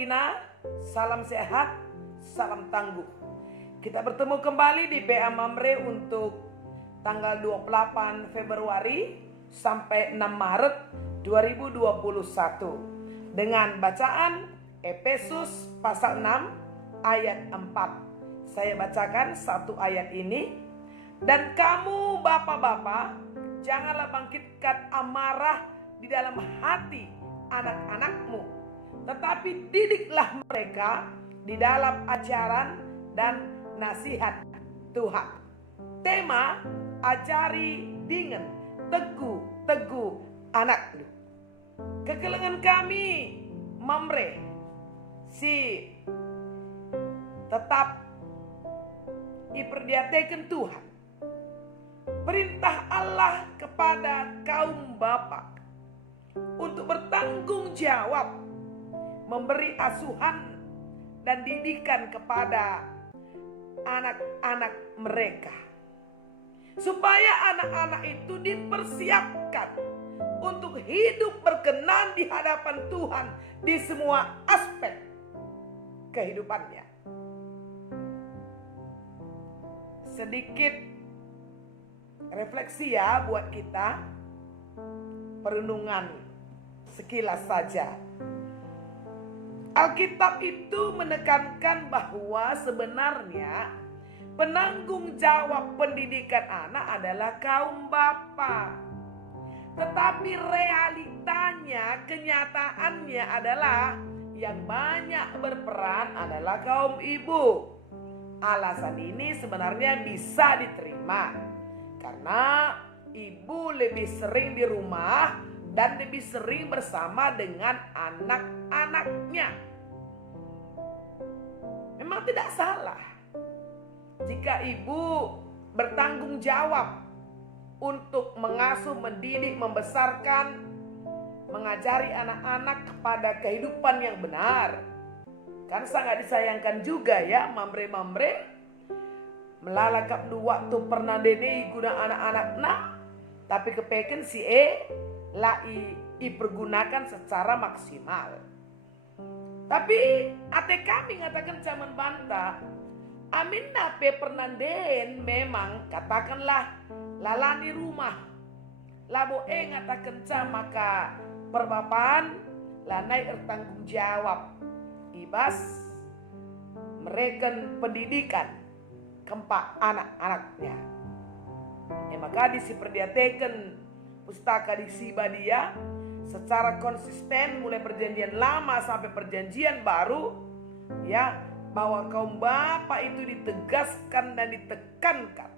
Katrina, salam sehat, salam tangguh. Kita bertemu kembali di PA Mamre untuk tanggal 28 Februari sampai 6 Maret 2021 dengan bacaan Efesus pasal 6 ayat 4. Saya bacakan satu ayat ini. Dan kamu bapak-bapak, janganlah bangkitkan amarah di dalam hati anak-anakmu, tetapi didiklah mereka di dalam ajaran dan nasihat Tuhan. Tema, ajari dengan teguh anakmu. Kekelengan kami Mamre si tetap diperdiatakan Tuhan. Perintah Allah kepada kaum bapa untuk bertanggung jawab memberi asuhan dan didikan kepada anak-anak mereka, supaya anak-anak itu dipersiapkan untuk hidup berkenan di hadapan Tuhan di semua aspek kehidupannya. Sedikit refleksi ya buat kita, perenungan sekilas saja. Alkitab itu menekankan bahwa sebenarnya penanggung jawab pendidikan anak adalah kaum bapa. Tetapi realitanya, kenyataannya adalah yang banyak berperan adalah kaum ibu. Alasan ini sebenarnya bisa diterima karena ibu lebih sering di rumah dan lebih sering bersama dengan anak-anaknya. Memang tidak salah jika ibu bertanggung jawab untuk mengasuh, mendidik, membesarkan, mengajari anak-anak kepada kehidupan yang benar. Kan sangat disayangkan juga ya mamre-mamre melalakap waktu pernah denei guna anak-anak tapi kepeken si lai dipergunakan secara maksimal. Tapi ate kami ngatakan zaman banta amin nape pernah den memang katakanlah lalani rumah labo ngatakan maka perbapaan lanai ertanggung jawab ibas mereka pendidikan kempak anak-anaknya. Maka disiperdiatakan pustaka disiba dia secara konsisten mulai perjanjian lama sampai perjanjian baru ya, bahwa kaum bapa itu ditegaskan dan ditekankan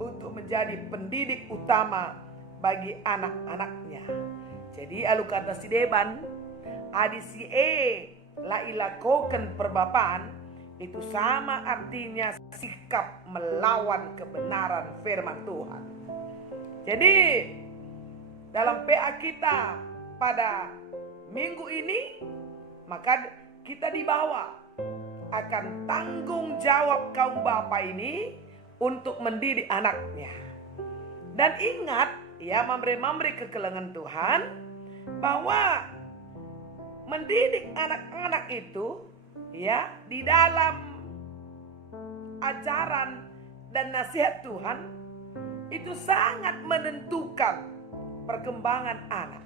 untuk menjadi pendidik utama bagi anak-anaknya. Jadi alu kata si deban adi si la ilakokan perbapaan itu sama artinya sikap melawan kebenaran firman Tuhan. Jadi dalam PA kita pada minggu ini maka kita dibawa akan tanggung jawab kaum bapa ini untuk mendidik anaknya. Dan ingat ya mamre-mamre kekelengan Tuhan bahwa mendidik anak-anak itu ya di dalam ajaran dan nasihat Tuhan itu sangat menentukan perkembangan anak.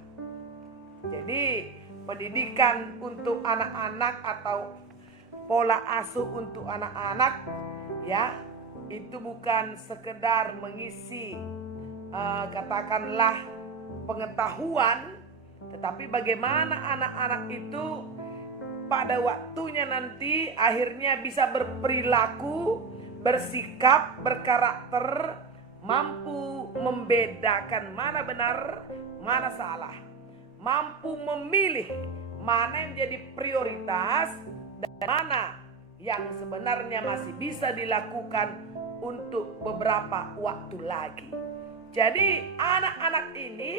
Jadi pendidikan untuk anak-anak atau pola asuh untuk anak-anak ya itu bukan sekedar mengisi katakanlah pengetahuan, tetapi bagaimana anak-anak itu pada waktunya nanti akhirnya bisa berperilaku, bersikap, berkarakter, mampu membedakan mana benar, mana salah, mampu memilih mana yang menjadi prioritas dan mana yang sebenarnya masih bisa dilakukan untuk beberapa waktu lagi. Jadi anak-anak ini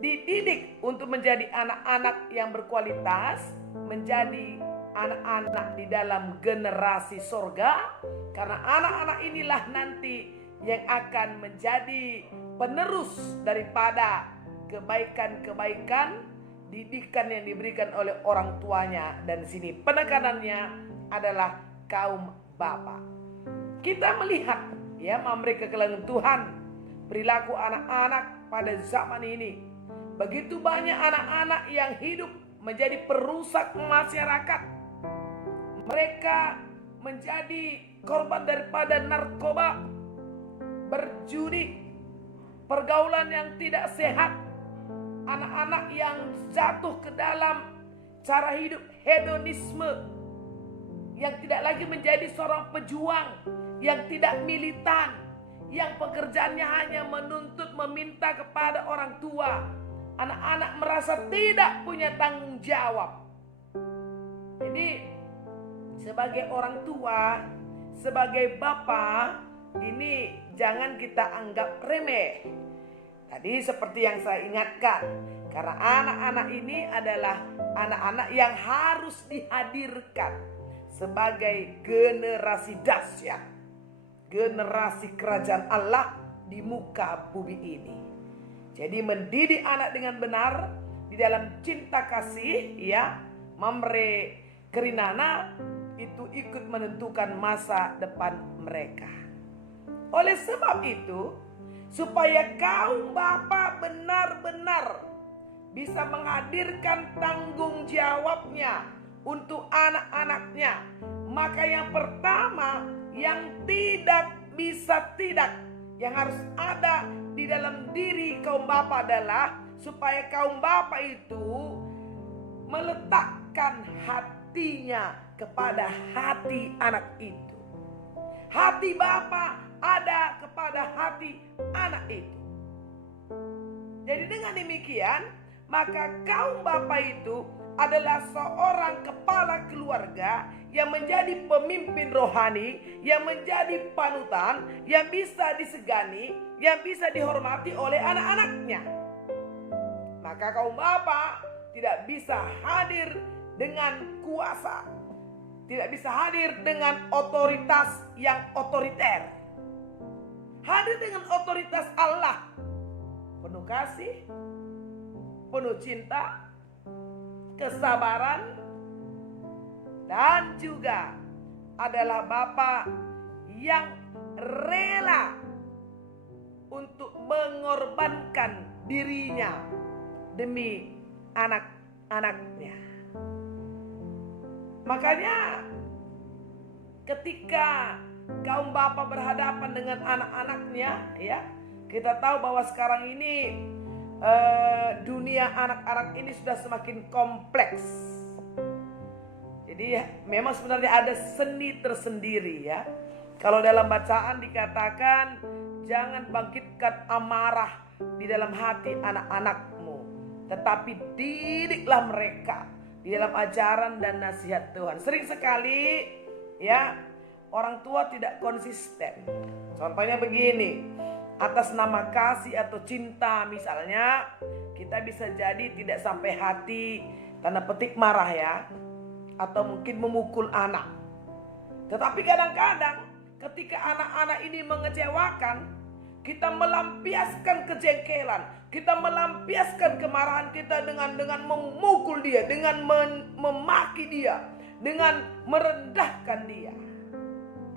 dididik untuk menjadi anak-anak yang berkualitas, menjadi anak-anak di dalam generasi sorga, karena anak-anak inilah nanti yang akan menjadi penerus daripada kebaikan-kebaikan didikan yang diberikan oleh orang tuanya, dan di sini penekanannya adalah kaum bapa. Kita melihat ya Mamre Kekelangan Tuhan, perilaku anak-anak pada zaman ini. Begitu banyak anak-anak yang hidup menjadi perusak masyarakat. Mereka menjadi korban daripada narkoba, berjudi, pergaulan yang tidak sehat, anak-anak yang jatuh ke dalam cara hidup hedonisme, yang tidak lagi menjadi seorang pejuang, yang tidak militan, yang pekerjaannya hanya menuntut meminta kepada orang tua. Anak-anak merasa tidak punya tanggung jawab. Jadi sebagai orang tua, sebagai bapa, ini jangan kita anggap remeh. Tadi seperti yang saya ingatkan, karena anak-anak ini adalah anak-anak yang harus dihadirkan sebagai generasi dahsyat, generasi kerajaan Allah di muka bumi ini. Jadi mendidik anak dengan benar di dalam cinta kasih, ya, Mamre Kerinana itu ikut menentukan masa depan mereka. Oleh sebab itu, supaya kaum bapa benar-benar bisa menghadirkan tanggung jawabnya untuk anak-anaknya, maka yang pertama yang tidak bisa tidak, yang harus ada di dalam diri kaum bapa adalah supaya kaum bapa itu meletakkan hatinya kepada hati anak itu. Hati bapa ada kepada hati anak itu. Jadi dengan demikian, maka kaum bapa itu adalah seorang kepala keluarga yang menjadi pemimpin rohani, yang menjadi panutan, yang bisa disegani, yang bisa dihormati oleh anak-anaknya. Maka kaum bapa tidak bisa hadir dengan kuasa, tidak bisa hadir dengan otoritas yang otoriter. Hadir dengan otoritas Allah, penuh kasih, penuh cinta, kesabaran, dan juga adalah bapa yang rela untuk mengorbankan dirinya demi anak-anaknya. Makanya ketika kaum bapa berhadapan dengan anak-anaknya, ya, kita tahu bahwa sekarang ini dunia anak-anak ini sudah semakin kompleks. Jadi memang sebenarnya ada seni tersendiri, ya. Kalau dalam bacaan dikatakan jangan bangkitkan amarah di dalam hati anak-anakmu, tetapi didiklah mereka di dalam ajaran dan nasihat Tuhan. Sering sekali, ya, orang tua tidak konsisten. Contohnya begini, atas nama kasih atau cinta misalnya, kita bisa jadi tidak sampai hati, tanda petik marah, ya, atau mungkin memukul anak. Tetapi kadang-kadang ketika anak-anak ini mengecewakan, kita melampiaskan kejengkelan, kita melampiaskan kemarahan kita dengan memukul dia, dengan memaki dia, dengan merendahkan dia.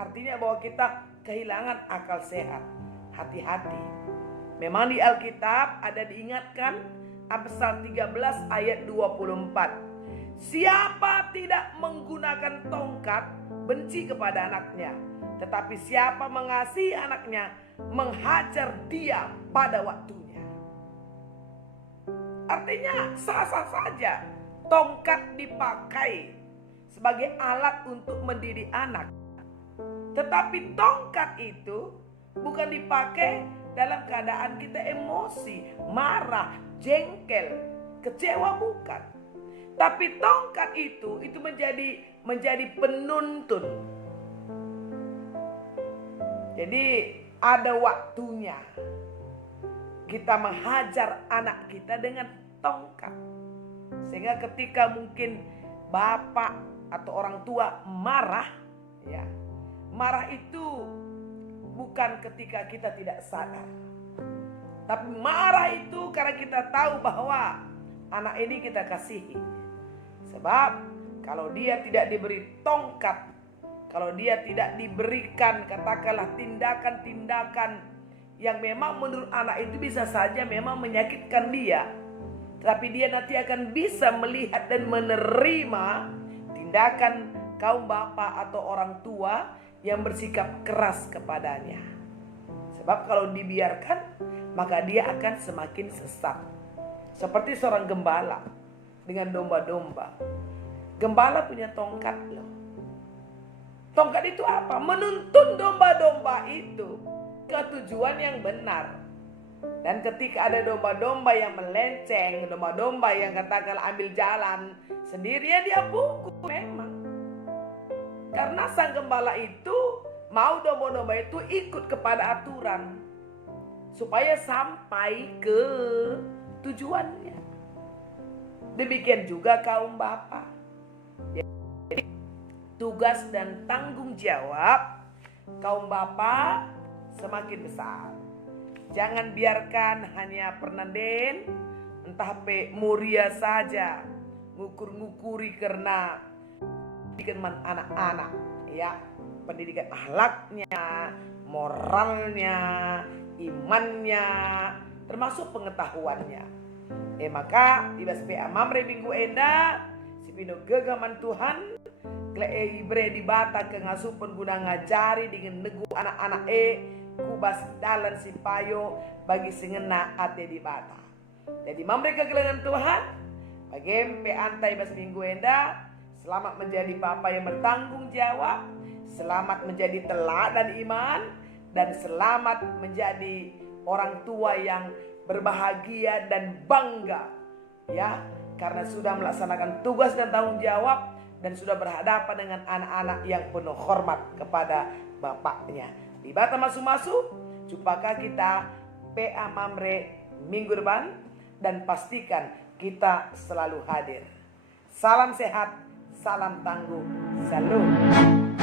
Artinya bahwa kita kehilangan akal sehat. Hati-hati. Memang di Alkitab ada diingatkan, Amsal 13 ayat 24. Siapa tidak menggunakan tongkat benci kepada anaknya, tetapi siapa mengasihi anaknya menghajar dia pada waktunya. Artinya sah-sah saja tongkat dipakai sebagai alat untuk mendidik anak. Tetapi tongkat itu bukan dipakai dalam keadaan kita emosi, marah, jengkel, kecewa, bukan. Tapi tongkat itu menjadi penuntun. Jadi ada waktunya kita menghajar anak kita dengan tongkat. Sehingga ketika mungkin bapak atau orang tua marah, ya, marah itu bukan ketika kita tidak sadar, tapi marah itu karena kita tahu bahwa anak ini kita kasihi. Sebab kalau dia tidak diberi tongkat, kalau dia tidak diberikan katakanlah tindakan-tindakan yang memang menurut anak itu bisa saja memang menyakitkan dia, tapi dia nanti akan bisa melihat dan menerima tindakan kaum bapa atau orang tua yang bersikap keras kepadanya. Sebab kalau dibiarkan, maka dia akan semakin sesat. Seperti seorang gembala dengan domba-domba. Gembala punya tongkat loh. Tongkat itu apa? Menuntun domba-domba itu ke tujuan yang benar. Dan ketika ada domba-domba yang melenceng, domba-domba yang katakanlah ambil jalan sendirian, dia pukul memang. Karena sang gembala itu mau domba-domba itu ikut kepada aturan supaya sampai ke tujuannya. Demikian juga kaum bapa. Jadi tugas dan tanggung jawab kaum bapa semakin besar. Jangan biarkan hanya pernanden, entah muria saja, ngukur-ngukuri karena pendidikan anak-anak, ya, pendidikan akhlaknya, moralnya, imannya, termasuk pengetahuannya. Maka ibas PA Mamre minggu enda si pino gegaman Tuhan ibre di bata ke ngasupen guna ngajari dengan negu anak-anak kubas dalan si payo bagi sengena ate di bata. Jadi Mamre kegelangan Tuhan bagi PA antai ibas minggu enda, selamat menjadi bapa yang bertanggung jawab, selamat menjadi teladan iman, dan selamat menjadi orang tua yang berbahagia dan bangga, ya, karena sudah melaksanakan tugas dan tanggung jawab dan sudah berhadapan dengan anak-anak yang penuh hormat kepada bapaknya. Di bata masuk-masuk, jumpakah kita PA Mamre minggu depan, dan pastikan kita selalu hadir. Salam sehat, salam tangguh, salam.